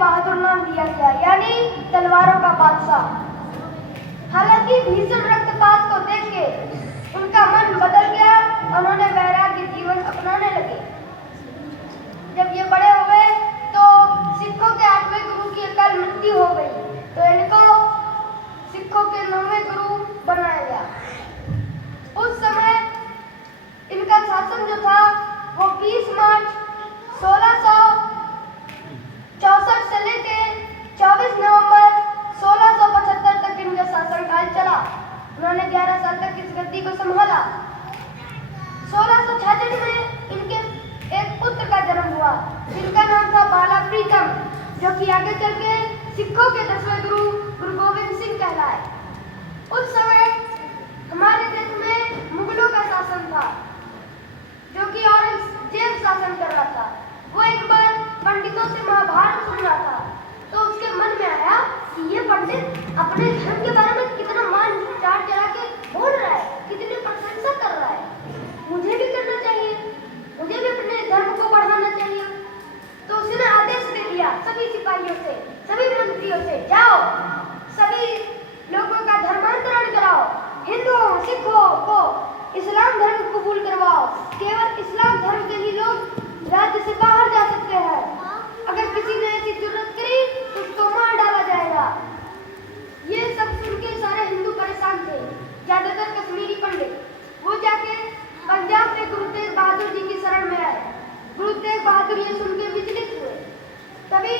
बहादुर नाम दिया गया, यानी तलवारों का बादशाह। हालांकि भीषण रक्तपात को देख के उनका मन बदल गया, उन्होंने वैराग्य जीवन अपनाने लगे। जब ये बड़े हुए तो सिखों के 8वें गुरु की अकाल मृत्यु हो गई, तो इनको सिखों के 9वें गुरु बनाया गया। उस समय इनका शासन जो था वो 20 मार्च 1664 से लेके 24 नवंबर 1675 तक इनका शासनकाल चला। उन्होंने 11 साल तक इस गद्दी को संभाला। 1666 में इनके एक पुत्र का जन्म हुआ, जिनका नाम था बाला प्रीतम, जो कि आगे चल के सिखों के 10वें गुरु गुरु गोविंद सिंह कहलाए। उस समय हमारे देश में मुगलों का शासन था, जो कि औरंगजेब शासन कर रहा था। वो एक बार पंडितों से महाभारत सुन रहा था, तो उसके मन में आया कि ये पंडित अपने धर्म के बारे में कितना मान चाट चढ़ा के बोल रहा है, कितनी प्रशंसा कर रहा है, मुझे भी करना चाहिए, मुझे भी अपने धर्म को बढ़ाना चाहिए। तो उसने आदेश दे दिया सभी सिपाहियों से, सभी मंत्रियों से, जाओ सभी लोगों का धर्मांतरण कराओ, हिंदुओं सिखों को इस्लाम धर्म कबूल करवाओ। केवल इस्लाम धर्म के ही लोग राज्य से बाहर जा सकते हैं। अगर किसी ने ऐसी जरूरत करी तो उसको मार डाला जाएगा। ये सब सुन के सारे हिंदू परेशान थे, ज्यादातर कश्मीरी पंडित। वो जाके पंजाब में गुरु तेग बहादुर जी की शरण में आए। गुरु तेग बहादुर ये सुन के विचलित हुए। तभी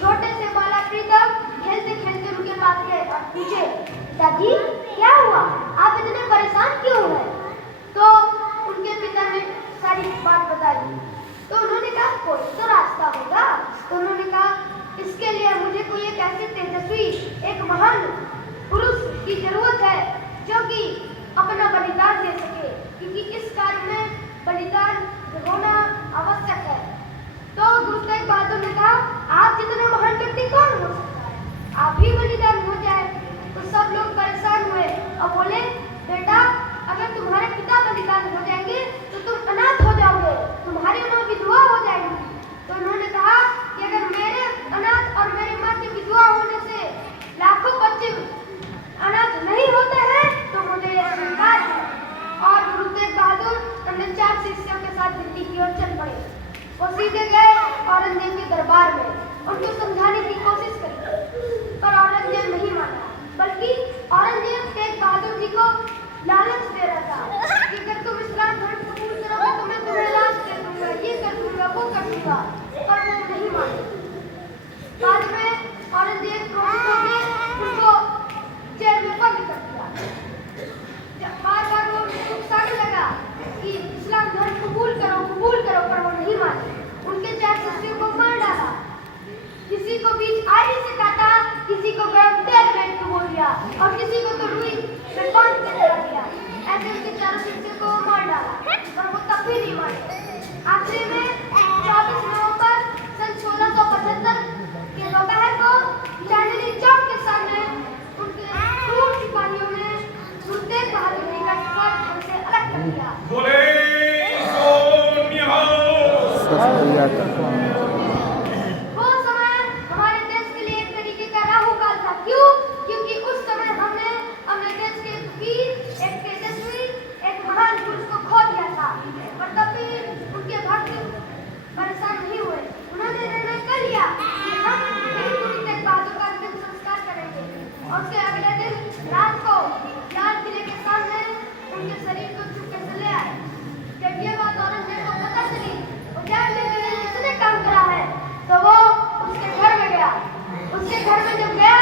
छोटे से बाला प्रीतम खेलते खेलते उनके पास गए और पूछे, पिताजी क्या हुआ, आप इतने परेशान क्यों हैं? तो उनके पिता ने सारी बात बताई। तो उन्होंने कहा कोई तो रास्ता होगा। तो उन्होंने कहा इसके लिए मुझे कोई एक ऐसे तेजस्वी, एक महान पुरुष की जरूरत है जो कि अपना बलिदान दे सके, क्योंकि इस कार्य में बलिदान होना आवश्यक है। तो गुरु तेग बहादुर ने कहा आप जितना महान व्यक्ति कौन हो सकता है, आप ही बलिदान हो जाए। तो सब लोग परेशान हुए और बोले, बेटा अगर तुम्हारे पिता बलिदान हो जाएंगे तो तुम अनाथ हो जाओगे, तुम्हारी माँ विधवा हो जाएगी। तो उन्होंने कहा कि अगर मेरे अनाथ और मेरी माँ के विधवा होने से लाखों बच्चे अनाथ नहीं होते हैं तो मुझे यह स्वीकार है। और गुरु तेग बहादुर अपने 4 शिष्यों के साथ दिल्ली की ओर चल पड़े। वो सीधे गए औरंगजेब के दरबार में, उनको समझाने की कोशिश करी, पर औरंगजेब नहीं माना, बल्कि औरंगजेब तेग बहादुर जी को लालच दे रहा था कि अगर तुम इस्लाम धर्म कबूल करोगे तो मैं तुम्हें लाश दे दूंगा, ये कर दूंगा, वो कर दूंगा, पर वो नहीं माने। बाद में औरंगजेब क्रोधित होकर उनको जेल में बंद कर दिया। बार बार वो उकसाने लगा कि इस्लाम धर्म कबूल करो, पर वो नहीं माने। उनके 4 शिष्यों को मार डाला, किसी को बीच आरी से काटा, किसी को गरम तेल में डुबो दिया और किसी को तो रुई में बांध के जला दिया। ऐसे उनके 4 शिष्यों को मार डाला, पर वो तब भी नहीं माने। आखिर में 24 नवंबर सन 1675 के दोपहर को चांदनी चौक के सामने उनके क्रूर सिपाहियों ने गुरु तेग बहादुर जी का सर से अलग कर दिया। वो समय हमारे देश के लिए एक तरीके का राहु काल था। क्यों? क्योंकि उस समय हमने अपने देश के वीर, एक तेजस्वी, एक महान पुरुष को खो दिया था। पर तब भी उनके भक्त परेशान नहीं हुए। उन्होंने निर्णय कर लिया कि हम यही गुरु तेग बहादुर का अंतिम संस्कार करेंगे। और उसके अगले दिन रात को लाल किले के सामने उनके शरीर को चुपके से ले आए। जब ये बात औरंगजेब को पता चली, वो जानने के लिए किसने काम करा है, तो वो उसके घर में गया। उसके घर में जब गया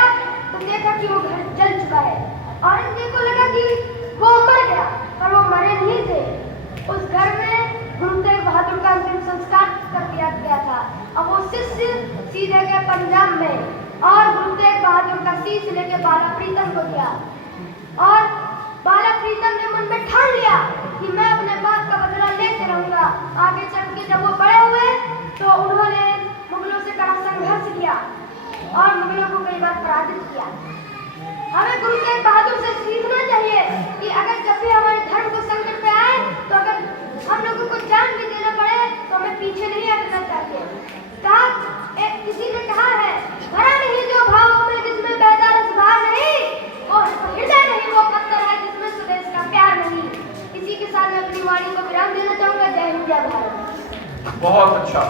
तो देखा कि वो घर जल चुका है। औरंगजेब को लगा कि वो मर गया, पर वो मरे नहीं थे। उस घर में गुरु तेग बहादुर का अंतिम संस्कार कर दिया गया था। अब वो शिष्य सीधे गए पंजाब में और गुरु तेग बहादुर का शीश लेके बाला प्रीतम को दिया। और बाला प्रीतम ने मन में ठान लिया कि मैं अपने बाप का बदला लेते रहूंगा। आगे चल के जब वो बड़े हुए तो उन्होंने मुगलों से कड़ा संघर्ष किया और मुगलों को कई बार पराजित किया। हमें गुरु तेग बहादुर से सीखना चाहिए कि अगर जब भी हमारे धर्म को संकट पे आए तो अगर हम लोगों को जान भी देना पड़े तो हमें पीछे नहीं हटना चाहिए। किसी ने कहा बहुत अच्छा।